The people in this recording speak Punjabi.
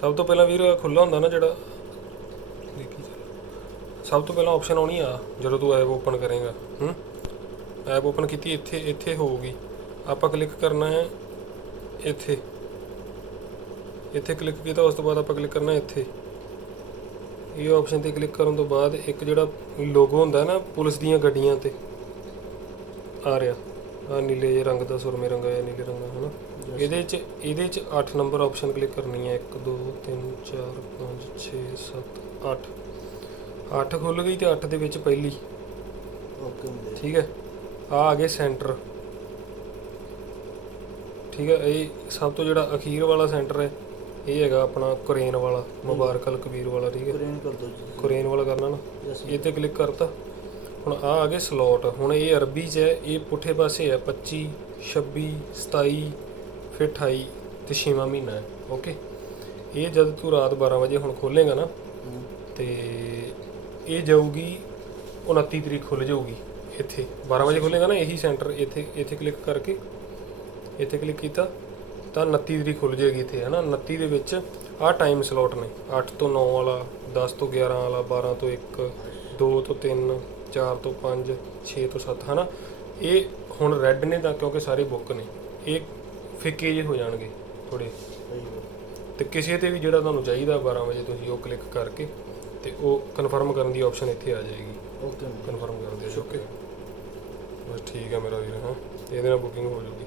ਸਭ ਤੋਂ ਪਹਿਲਾਂ ਵੀਰ ਖੁੱਲਾ ਹੁੰਦਾ ਨਾ ਜਿਹੜਾ, ਦੇਖੀ ਚੱਲ। ਸਭ ਤੋਂ ਪਹਿਲਾਂ ਆਪਸ਼ਨ ਆਉਣੀ ਆ, ਜਦੋਂ ਤੂੰ ਐਪ ਓਪਨ ਕਰੇਗਾ, ਹੂੰ? ਐਪ ਓਪਨ ਕੀਤੀ, ਇੱਥੇ ਇੱਥੇ ਹੋਊਗੀ। ਆਪਾਂ ਕਲਿੱਕ ਕਰਨਾ ਹੈ ਇੱਥੇ। ਇੱਥੇ ਕਲਿੱਕ ਕੀਤਾ, ਉਸ ਤੋਂ ਬਾਅਦ ਆਪਾਂ ਕਲਿੱਕ ਕਰਨਾ ਇੱਥੇ। ਇਹ ਆਪਸ਼ਨ ਤੇ ਕਲਿੱਕ ਕਰਨ ਤੋਂ ਬਾਅਦ ਇੱਕ ਜਿਹੜਾ ਲੋਗੋ ਹੁੰਦਾ ਨਾ, ਪੁਲਿਸ ਦੀਆਂ ਗੱਡੀਆਂ ਤੇ, ਆ ਰਿਹਾ। ਆ ਨੀਲੇ ਜਿਹੇ ਰੰਗ ਦਾ ਸੁਰਮੇ ਰੰਗ ਆਇਆ ਨੀਲੇ ਰੰਗ ਦਾ ਹਨਾ? ਇਹਦੇ ਚ ਇਹਦੇ ਚ 8 ਨੰਬਰ ਆਪਸ਼ਨ ਕਲਿੱਕ ਕਰਨੀ ਹੈ। 1 2 3 4 5 6 7 8 8 ਖੁੱਲ ਗਈ ਤੇ 8 ਦੇ ਵਿੱਚ ਪਹਿਲੀ। ਓਕੇ ਠੀਕ ਹੈ? ਆ ਆ ਗਏ ਸੈਂਟਰ ਠੀਕ ਹੈ? ਇਹ ਸਭ ਤੋਂ ਜਿਹੜਾ ਅਖੀਰ ਵਾਲਾ ਸੈਂਟਰ ਹੈ ਇਹ ਹੈਗਾ ਆਪਣਾ ਕੁਰੇਨ ਵਾਲਾ ਮੁਬਾਰਕ ਅਲ ਕਬੀਰ ਵਾਲਾ ਠੀਕ ਹੈ? ਕੋਰੀਨ ਕਰ ਦੋ ਜੀ। ਕੁਰੇਨ ਵਾਲਾ ਕਰਨਾ ਨਾ। ਇਹ ਤੇ ਕਲਿੱਕ ਕਰਤਾ। ਹੁਣ ਆ ਆ ਗਏ ਸਲੋਟ ਹੁਣ ਇਹ ਅਰਬੀ 'ਚ ਹੈ ਇਹ ਪੁੱਠੇ ਪਾਸੇ ਹੈ 25 26 27 ਫਿਰ 28 ਤੇ 6ਵਾਂ ਮਹੀਨਾ ਹੈ ਓਕੇ ਇਹ ਜਦ ਤੂੰ ਰਾਤ 12 ਵਜੇ ਹੁਣ ਖੋਲੇਗਾ ਨਾ ਤੇ ਇਹ ਜਾਊਗੀ 29 ਤਰੀਕ ਖੁੱਲ ਜਾਊਗੀ ਇੱਥੇ। 12 ਵਜੇ ਖੁੱਲੇਗਾ ਨਾ ਇਹੀ ਸੈਂਟਰ ਇੱਥੇ ਇੱਥੇ ਕਲਿੱਕ ਕਰਕੇ ਇੱਥੇ ਕਲਿੱਕ ਕੀਤਾ ਤਾਂ 29 ਤਰੀਕ ਖੁੱਲ ਜਾਏਗੀ ਇੱਥੇ ਹਨਾ? 29 ਦੇ ਵਿੱਚ ਆਹ ਟਾਈਮ ਸਲੋਟ ਨੇ 8 ਤੋਂ 9 ਵਾਲਾ 10 ਤੋਂ 11 ਵਾਲਾ 12 ਤੋਂ 1 2 ਤੋਂ 3 4 ਤੋਂ 5 6 ਤੋਂ 7 ਹਨਾ? ਇਹ ਹੁਣ ਰੈੱਡ ਨੇ ਤਾਂ ਕਿਉਂਕਿ ਸਾਰੇ ਬੁੱਕ ਨੇ ਇਹ ਫਿੱਕੇ ਜਿਹੇ ਹੋ ਜਾਣਗੇ ਥੋੜੇ ਤੇ ਕਿਸੇ ਤੇ ਵੀ ਜਿਹੜਾ ਤੁਹਾਨੂੰ ਚਾਹੀਦਾ 12 ਵਜੇ ਤੁਸੀਂ ਉਹ ਕਲਿੱਕ ਕਰਕੇ ਤੇ ਉਹ ਕਨਫਰਮ ਕਰਨ ਦੀ ਆਪਸ਼ਨ ਇੱਥੇ ਆ ਜਾਏਗੀ। ਓਕੇ ਕਨਫਰਮ ਕਰ ਦਿਓ ਓਕੇ ਬਸ ਠੀਕ ਹੈ ਮੇਰਾ ਵੀਰ ਹਾਂ। ਇਹਦੇ ਨਾਲ ਬੁਕਿੰਗ ਹੋ ਜੂਗੀ